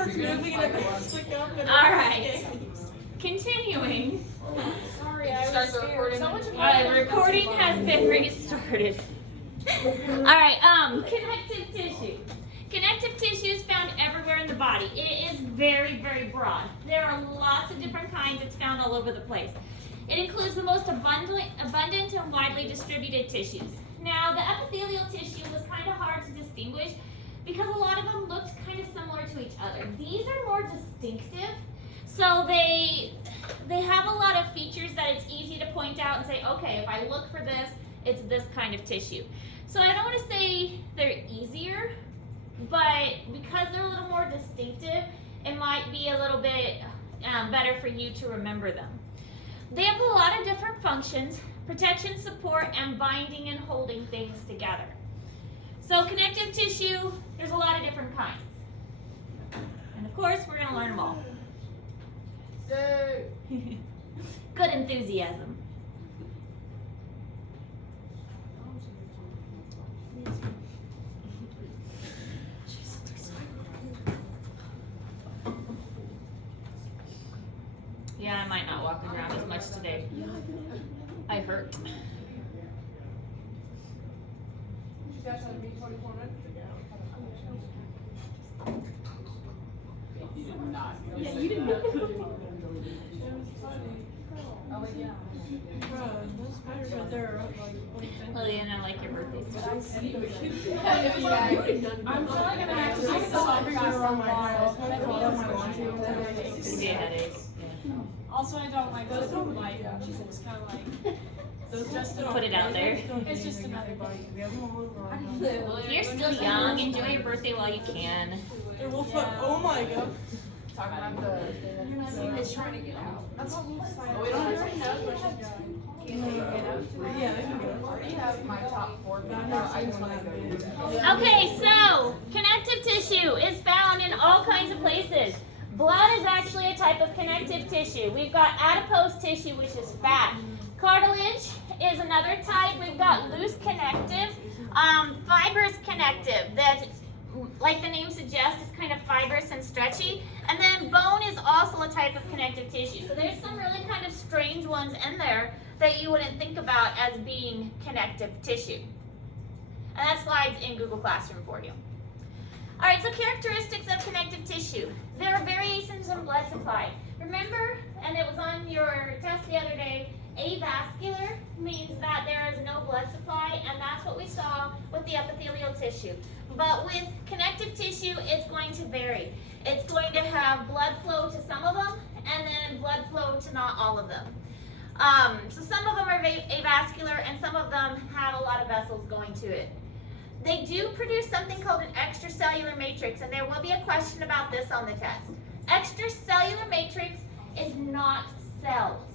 starts moving and it goes like up and All right. Continuing. Sorry, I was scared. Recording has been restarted. All right. Connective tissue. Connective tissue is found everywhere in the body. It is very, very broad. There are lots of different kinds. It's found all over the place. It includes the most abundant and widely distributed tissues. Now, the epithelial tissue was kind of hard to distinguish because a lot of them looked kind of similar to each other. These are more distinctive, so they have a lot of features that it's easy to point out and say, okay, if I look for this, it's this kind of tissue. So I don't want to say they're easier, but because they're a little more distinctive, it might be a little bit better for you to remember them. They have a lot of different functions: protection, support, and binding and holding things together. So connective tissue, there's a lot of different kinds. And of course, we're going to learn them all. Good enthusiasm. Yeah, I might not walk around as much today. I hurt. You guys had a meet 24 minutes ago. You did not. Yeah, you didn't know. It was funny. Oh, yeah. Bro, those spiders out there are like, Lillian, I like your birthday stuff. I'm probably gonna have to take the everywhere on my house. I call up my laundry. Yeah, headaches. Also, I don't like those. Don't like. It's kind of like those just don't. Put it out there. It's just another You're still young. Enjoy your birthday while you can. Oh my god. Talking about the It's trying to get out. That's what Wolf's like. we don't already know what she's got. Can they get up? Yeah, they can go. I already have my top 4 people. I just want to go do that. Okay, so connective tissue is found in all kinds of places. Blood is actually a type of connective tissue. We've got adipose tissue, which is fat. Cartilage is another type. We've got loose connective, fibrous connective. That, like the name suggests, is kind of fibrous and stretchy. And then bone is also a type of connective tissue. So there's some really kind of strange ones in there that you wouldn't think about as being connective tissue. And that slide's in Google Classroom for you. All right, so characteristics of connective tissue. There are variations in blood supply. Remember, and it was on your test the other day, avascular means that there is no blood supply, and that's what we saw with the epithelial tissue. But with connective tissue, it's going to vary. It's going to have blood flow to some of them, and then blood flow to not all of them. So some of them are avascular, and some of them have a lot of vessels going to it. They do produce something called an extracellular matrix, and there will be a question about this on the test. Extracellular matrix is not cells.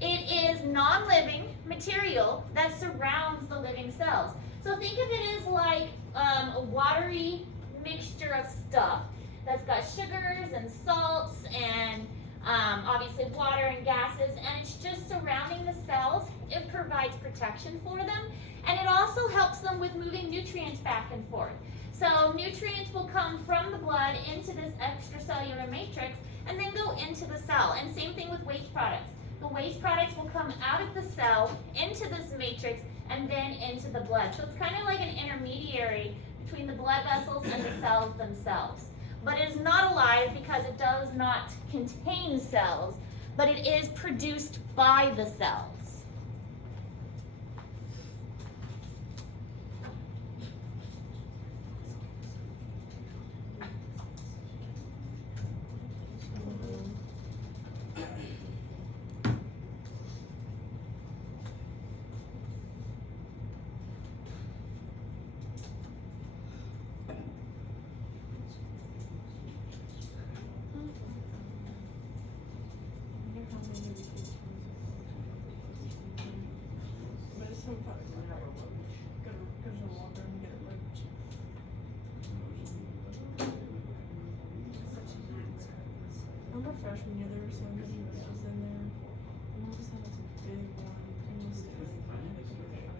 It is non-living material that surrounds the living cells. So think of it as like a watery mixture of stuff that's got sugars and salts and obviously water and gases, and it's just surrounding the cells. It provides protection for them, and it also helps them with moving nutrients back and forth. So nutrients will come from the blood into this extracellular matrix and then go into the cell. And same thing with waste products. The waste products will come out of the cell into this matrix and then into the blood. So it's kind of like an intermediary between the blood vessels and the cells themselves. But it is not alive because it does not contain cells, but it is produced by the cells. Remember freshman year, there were some was in there, and all of a sudden it's a big one, and just everywhere.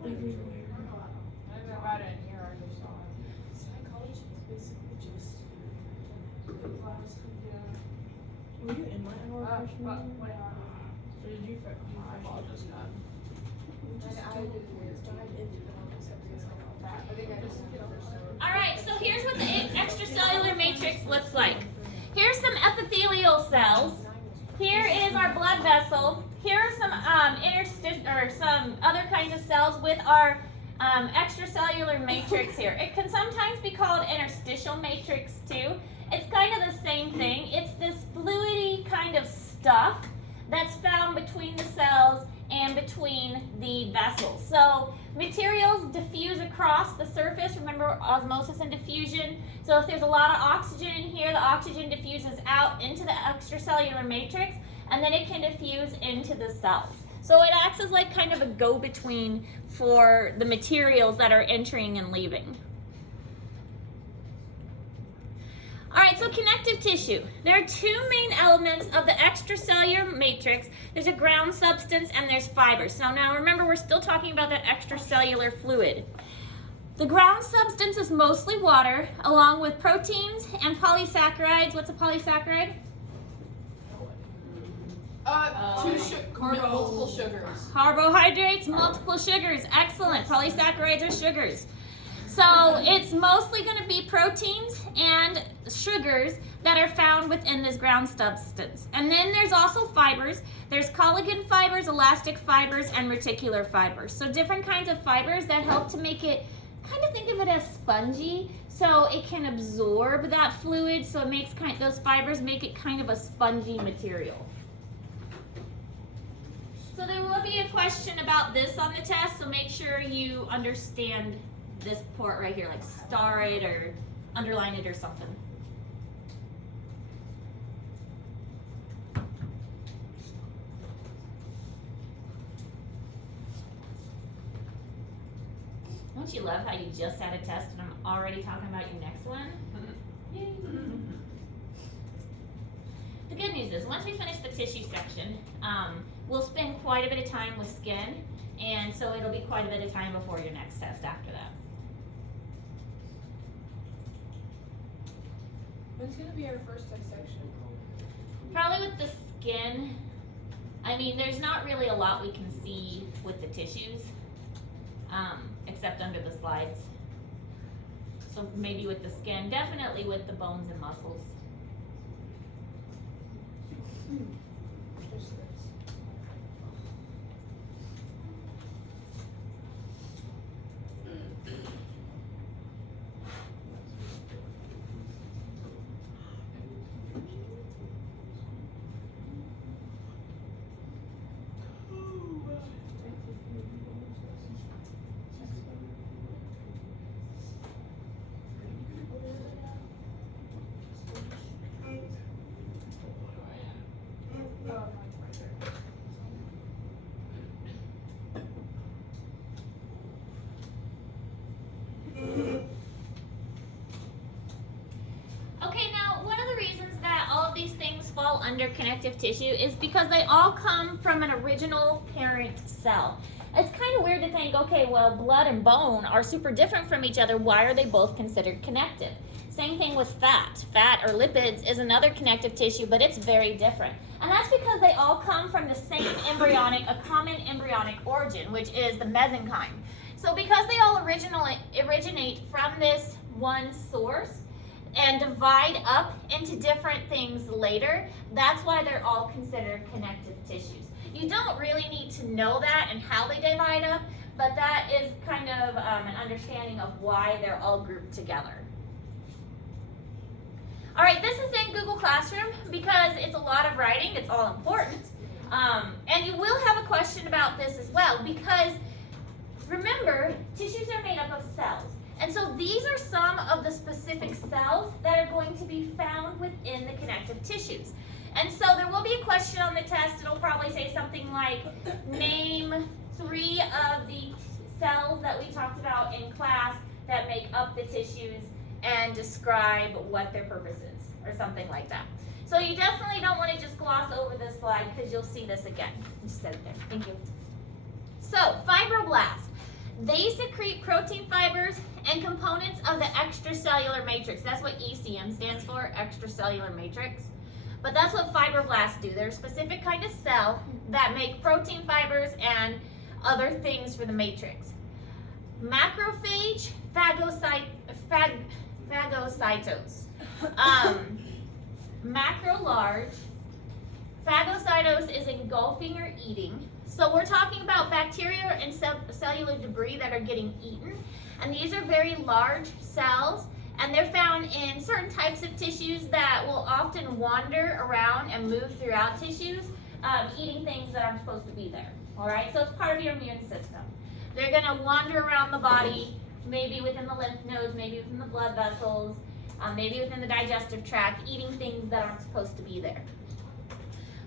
I never got it in here, I just saw it. Did you just got? All right, so here's what the extracellular matrix looks like. Here's some epithelial cells. Here is our blood vessel. Here are some some other kinds of cells with our extracellular matrix here. It can sometimes be called interstitial matrix too. It's kind of the same thing. It's this fluidy kind of stuff that's found between the cells and between the vessels. So materials diffuse across the surface. Remember osmosis and diffusion. So if there's a lot of oxygen in here, the oxygen diffuses out into the extracellular matrix, and then it can diffuse into the cells. So it acts as like kind of a go-between for the materials that are entering and leaving. All right, so connective tissue. There are two main elements of the extracellular matrix. There's a ground substance and there's fibers. So now remember, we're still talking about that extracellular fluid. The ground substance is mostly water, along with proteins and polysaccharides. What's a polysaccharide? Multiple sugars. Carbohydrates, multiple sugars. Excellent. Polysaccharides are sugars. So it's mostly going to be proteins and sugars that are found within this ground substance. And then there's also fibers. There's collagen fibers, elastic fibers, and reticular fibers. So different kinds of fibers that help to make it, kind of think of it as spongy, so it can absorb that fluid. So it makes those fibers make it kind of a spongy material. So there will be a question about this on the test, so make sure you understand this part right here, like star it or underline it or something. Don't you love how you just had a test and I'm already talking about your next one? Yay. The good news is, once we finish the tissue section, we'll spend quite a bit of time with skin, and so it'll be quite a bit of time before your next test after that. When's gonna be our first dissection? Probably with the skin. I mean, there's not really a lot we can see with the tissues, except under the slides. So maybe with the skin, definitely with the bones and muscles. Okay, now one of the reasons that all of these things fall under connective tissue is because they all come from an original parent cell. It's kind of weird to think, okay, well, blood and bone are super different from each other. Why are they both considered connective? Same thing with fat. Fat or lipids is another connective tissue, but it's very different. And that's because they all come from the same a common embryonic origin, which is the mesenchyme. So because they all originate from this one source and divide up into different things later, that's why they're all considered connective tissues. You don't really need to know that and how they divide up, but that is kind of an understanding of why they're all grouped together. All right, this is in Google Classroom because it's a lot of writing, it's all important. And you will have a question about this as well, because remember, tissues are made up of cells. And so these are some of the specific cells that are going to be found within the connective tissues. And so there will be a question on the test. It'll probably say something like, name 3 of the cells that we talked about in class that make up the tissues and describe what their purpose is, or something like that. So you definitely don't want to just gloss over this slide because you'll see this again. Just set it there. Thank you. So, fibroblasts. They secrete protein fibers and components of the extracellular matrix. That's what ECM stands for, extracellular matrix. But that's what fibroblasts do. They're a specific kind of cell that make protein fibers and other things for the matrix. Macrophage, phagocytos. Macro large. Phagocytos is engulfing or eating. So we're talking about bacteria and cellular debris that are getting eaten. And these are very large cells, and they're found in certain types of tissues that will often wander around and move throughout tissues, eating things that aren't supposed to be there. All right, so it's part of your immune system. They're going to wander around the body, maybe within the lymph nodes, maybe within the blood vessels, maybe within the digestive tract, eating things that aren't supposed to be there.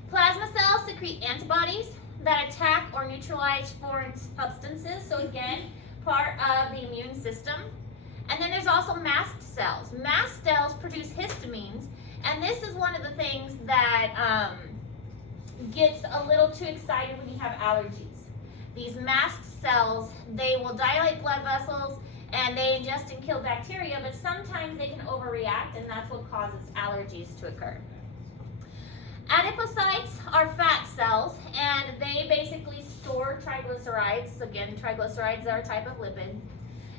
Plasma cells secrete antibodies that attack or neutralize foreign substances. So again, part of the immune system. And then there's also mast cells. Mast cells produce histamines, and this is one of the things that gets a little too excited when you have allergies. These mast cells, they will dilate blood vessels and they ingest and kill bacteria, but sometimes they can overreact, and that's what causes allergies to occur. Adipocytes are fat cells, and they basically store triglycerides. So again, triglycerides are a type of lipid.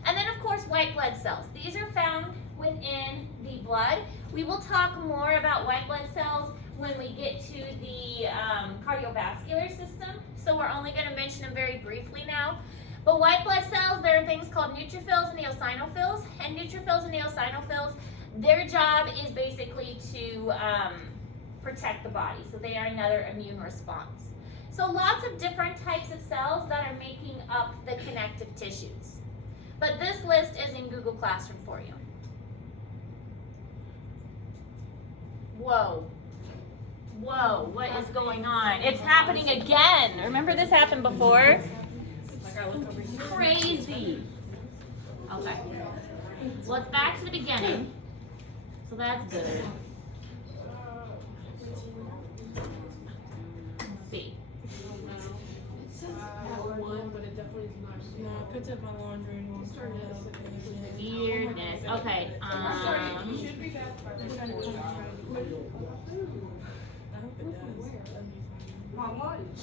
And then, of course, white blood cells. These are found within the blood. We will talk more about white blood cells when we get to the cardiovascular system. So we're only going to mention them very briefly now. But white blood cells, there are things called neutrophils and eosinophils. And neutrophils and eosinophils, their job is basically to protect the body. So they are another immune response. So lots of different types of cells that are making up the connective tissues. But this list is in Google Classroom for you. Whoa. Whoa, what is going on? It's happening again. Remember this happened before? Crazy. Okay. Well, it's back to the beginning. So that's good. Let's see. It says at one, but it definitely is not. No, I picked up my laundry and we'll start it. Weirdness. Okay. You should be back by the time. I hope it does. My lunch.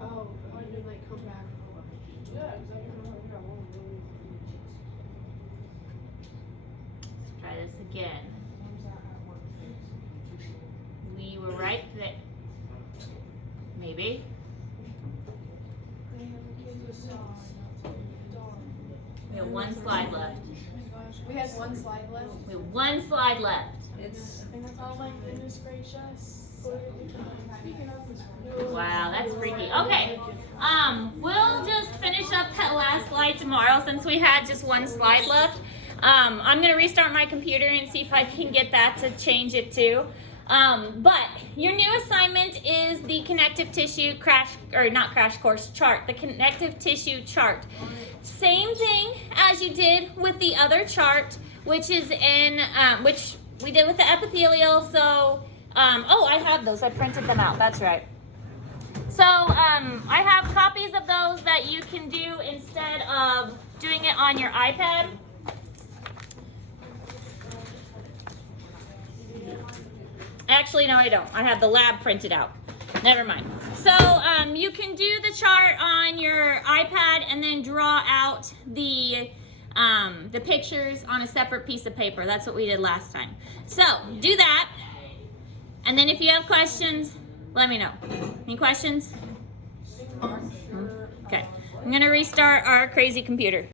Oh, when you like come back. Yeah, exactly. Let's try this again. We were right there. Maybe. We have one slide left. We had one slide left. We have one slide left. Oh my goodness gracious. Wow, that's freaky. Okay. We'll just finish up that last slide tomorrow since we had just one slide left. I'm gonna restart my computer and see if I can get that to change it too. But your new assignment is the connective tissue chart, the connective tissue chart. Same thing as you did with the other chart, which is in, which we did with the epithelial. So, oh, I have those. I printed them out. That's right. So, I have copies of those that you can do instead of doing it on your iPad. Actually, no, I don't. I have the lab printed out. Never mind. So you can do the chart on your iPad and then draw out the pictures on a separate piece of paper. That's what we did last time. So do that. And then if you have questions, let me know. Any questions? Okay. I'm going to restart our crazy computer.